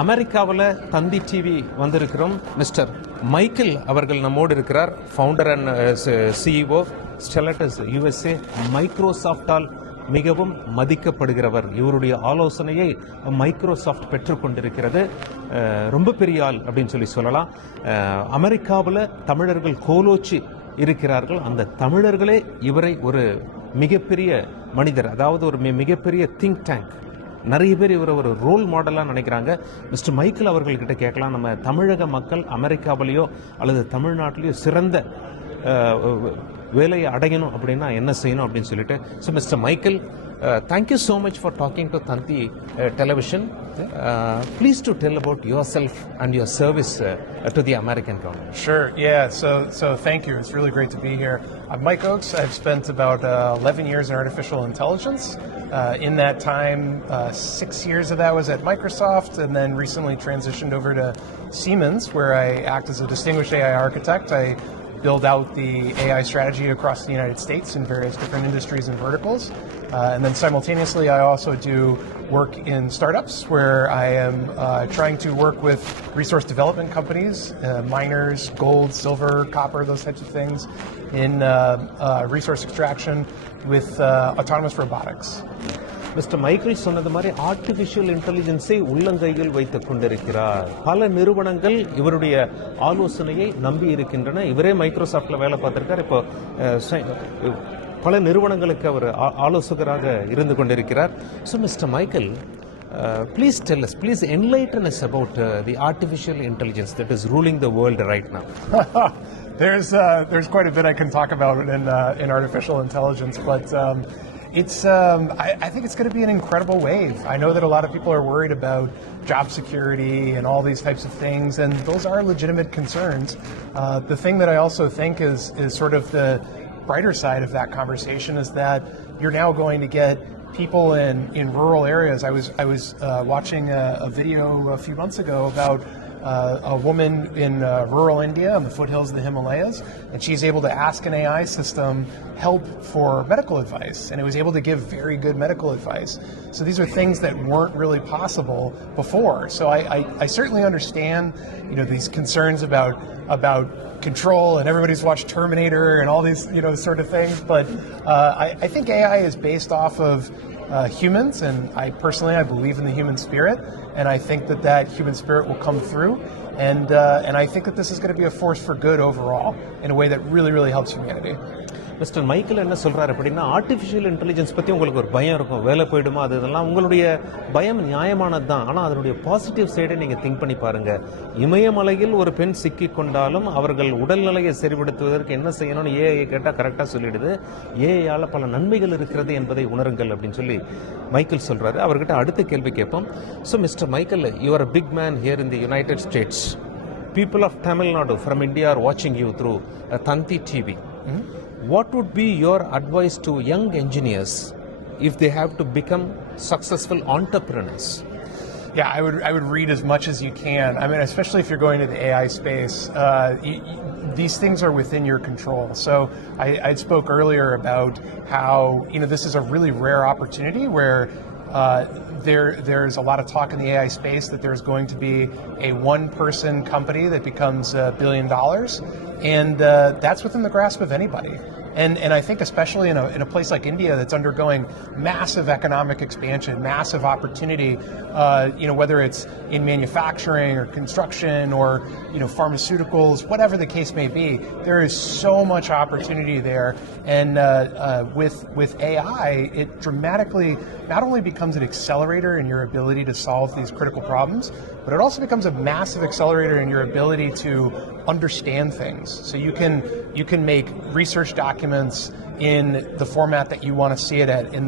அமெரிக்காவில் தந்தி டிவி வந்திருக்கிறோம். Mister Michael அவர்கள் நம்மோடு இருக்கிறார். ஃபவுண்டர் அண்ட் சிஇஓ ஸ்டெலட்டஸ் USA. மைக்ரோசாஃப்டால் மிகவும் மதிக்கப்படுகிறவர். இவருடைய ஆலோசனையை மைக்ரோசாஃப்ட் பெற்றுக்கொண்டிருக்கிறது. ரொம்ப பெரிய ஆள் அப்படின்னு சொல்லலாம். அமெரிக்காவில் தமிழர்கள் கோலோச்சி இருக்கிறார்கள். அந்த தமிழர்களே இவரை ஒரு மிகப்பெரிய மனிதர், அதாவது ஒரு மிகப்பெரிய திங்க் டேங்க், நிறைய பேர் இவரை ஒரு ரோல் மாடலாக நினைக்கிறாங்க. மிஸ்டர் மைக்கேல் அவர்கள்கிட்ட கேட்கலாம், நம்ம தமிழக மக்கள் அமெரிக்காவிலேயோ அல்லது தமிழ்நாட்டிலேயோ சிறந்த வேலையை அடையணும் அப்படின்னா என்ன செய்யணும் அப்படின்னு சொல்லிட்டு. So mister Michael, thank you so much for talking to Tanti Television. Please to tell about yourself and your service to the American government. Sure, yeah, so thank you. It's really great to be here. I'm Mike Oakes. I've spent about 11 years in artificial intelligence. In that time, 6 years of that was at Microsoft, and then recently transitioned over to Siemens, where I act as a distinguished AI architect. I build out the AI strategy across the United States in various different industries and verticals. And then simultaneously, I also do work in startups where I am trying to work with resource development companies, miners, gold, silver, copper, those types of things, in resource extraction with autonomous robotics. Mister Michael சொன்னது மாதிரி ஆர்டிஃபிஷியல் இன்டெலிஜென்ஸை உள்ளங்கையில் வைத்துக் கொண்டிருக்கிறார். பல நிறுவனங்கள் இவருடைய ஆலோசனையை நம்பி இருக்கின்றன. இவரே மைக்ரோசாஃப்ட்ல வேலை பார்த்திருக்கார். இப்போ பல நிறுவனங்களுக்கு அவர் ஆலோசகராக இருந்து கொண்டிருக்கிறார். So mister Michael, please tell us, please enlighten us about the artificial intelligence that is ruling the world right now. There's quite a bit I can talk about in artificial intelligence, but I think it's going to be an incredible wave. I know that a lot of people are worried about job security and all these types of things, and those are legitimate concerns. The thing that I also think is sort of the brighter side of that conversation is that you're now going to get people in rural areas. I was watching a video a few months ago about a woman in rural India on the foothills of the Himalayas, and she's able to ask an AI system help for medical advice, and it was able to give very good medical advice. So these are things that weren't really possible before. So I certainly understand, these concerns about control, and everybody's watched Terminator and all these, sort of things. But I think AI is based off of humans, and I believe in the human spirit, and I think that human spirit will come through, and I think that this is going to be a force for good overall in a way that really, really helps humanity. Mister Michael என்ன சொல்றாரு அப்படின்னா, artificial intelligence பற்றி உங்களுக்கு ஒரு பயம் இருக்கும், வேலை போயிடுமா, அது இதெல்லாம் உங்களுடைய பயம் நியாயமானது தான். ஆனால் அதனுடைய பாசிட்டிவ் சைடை நீங்கள் திங்க் பண்ணி பாருங்க. இமயமலையில் ஒரு பெண் சிக்கி கொண்டாலும் அவர்கள் உடல்நிலையை சரிபடுத்துவதற்கு என்ன செய்யணும்னு ஏஐ கேட்டால் கரெக்டாக சொல்லிடுது. ஏஐயால் பல நன்மைகள் இருக்கிறது என்பதை உணருங்கள் அப்படின்னு சொல்லி மைக்கேல் சொல்றாரு. அவர்கிட்ட அடுத்த கேள்வி கேட்போம். So mister Michael, you are a big man here in the United States. People of Tamil Nadu from India are watching you through Tanti TV. Mm-hmm. What would be your advice to young engineers if they have to become successful entrepreneurs? Yeah, I would read as much as you can. I mean, especially if you're going to the AI space, these things are within your control. So I spoke earlier about how this is a really rare opportunity where there's a lot of talk in the AI space that there's going to be a one-person company that becomes $1 billion, and that's within the grasp of anybody. And I think especially in a place like India that's undergoing massive economic expansion, massive opportunity, whether it's in manufacturing or construction or pharmaceuticals, whatever the case may be, there is so much opportunity there. And with AI, it dramatically not only becomes an accelerator in your ability to solve these critical problems, but it also becomes a massive accelerator in your ability to understand things. So you can make research documents in the format that you want to see it at, in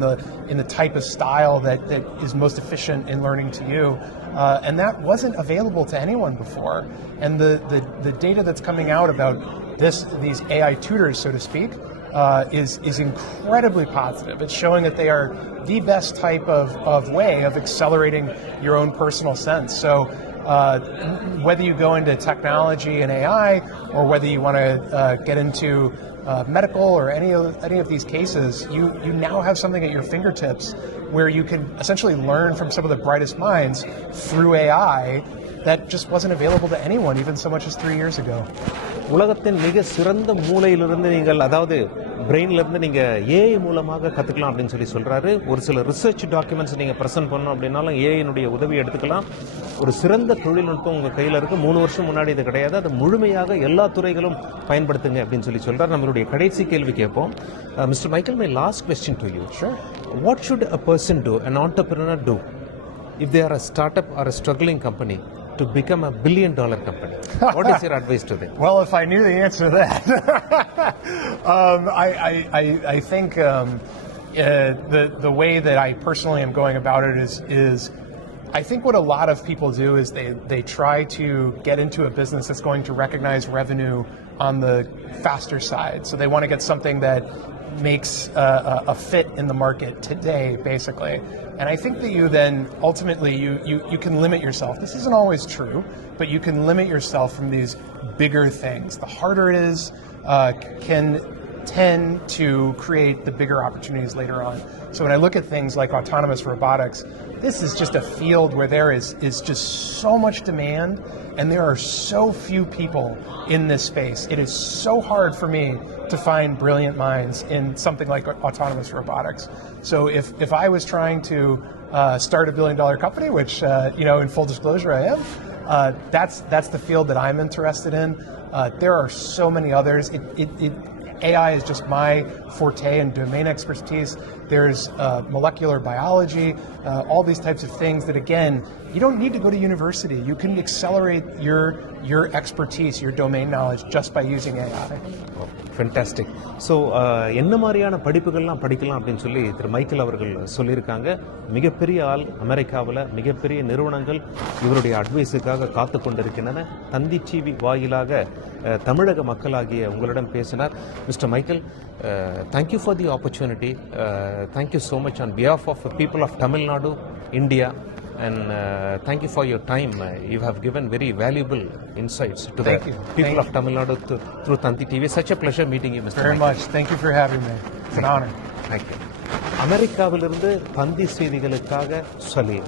the type of style that is most efficient in learning to you, and that wasn't available to anyone before. And the data that's coming out about these AI tutors, so to speak, is incredibly positive. It's showing that they are the best type of way of accelerating your own personal sense. So whether you go into technology and AI, or whether you want to get into medical or any of these cases, you now have something at your fingertips where you can essentially learn from some of the brightest minds through AI that just wasn't available to anyone even so much as 3 years ago. உலகத்தின் மிக சிறந்த மூலையிலிருந்து நீங்கள், அதாவது பிரெயின்ல இருந்து நீங்க ஏஐ மூலமாக கத்துக்கலாம் அப்படின்னு சொல்லி சொல்றாரு. ஒரு சில ரிசர்ச் டாக்குமெண்ட்ஸ் நீங்க பிரசன்ட் பண்ணணும் அப்படின்னாலும் ஏஐனுடைய உதவி எடுத்துக்கலாம். ஒரு சிறந்த தொழில்நுட்பம் உங்க கையில இருக்கு. 3 வருஷம் முன்னாடி இது கிடையாது. அது முழுமையாக எல்லா துறைகளும் பயன்படுத்துங்க அப்படின்னு சொல்லி சொல்றாரு. நம்மளுடைய கடைசி கேள்வி கேட்போம். Mister Michael, my last question to you. Sure. What should a person do, an entrepreneur do, if they are a startup or a struggling company, to become a $1 billion company? What is your advice to them? Well, if I knew the answer to that, I think the way that I personally am going about it is I think what a lot of people do is they try to get into a business that's going to recognize revenue on the faster side. So they want to get something that makes a fit in the market today, basically. And I think that you then ultimately you can limit yourself. This isn't always true, but you can limit yourself from these bigger things. The harder it is, can tend to create the bigger opportunities later on. So when I look at things like autonomous robotics, this is just a field where there is just so much demand, and there are so few people in this space. It is so hard for me to find brilliant minds in something like autonomous robotics. So if I was trying to start a $1 billion company, which in full disclosure I am, that's the field that I'm interested in. There are so many others. AI is just my forte and domain expertise. There's molecular biology, all these types of things that, again, you don't need to go to university. You can accelerate your expertise, your domain knowledge just by using AI. Fantastic. So என்ன மாதிரியான படிப்புகள்லாம் படிக்கலாம் அப்படின்னு சொல்லி திரு மைக்கேல் அவர்கள் சொல்லியிருக்காங்க. மிகப்பெரிய ஆள், அமெரிக்காவில் மிகப்பெரிய நிறுவனங்கள் இவருடைய அட்வைஸுக்காக காத்து கொண்டிருக்கின்றன. தந்தி டிவி வாயிலாக தமிழக மக்களாகிய உங்களிடம் பேசினார். Mister Michael, thank you for the opportunity. Thank you so much on behalf of people of Tamil Nadu, India. And thank you for your time. You have given very valuable insights to the people of Tamil Nadu through Tanti TV. Such a pleasure meeting you, Mr. Very much. Thank you for having me. It's an honor. Thank you. அமெரிக்காவிலிருந்து தந்தி செய்திகளுக்காக சலீம்.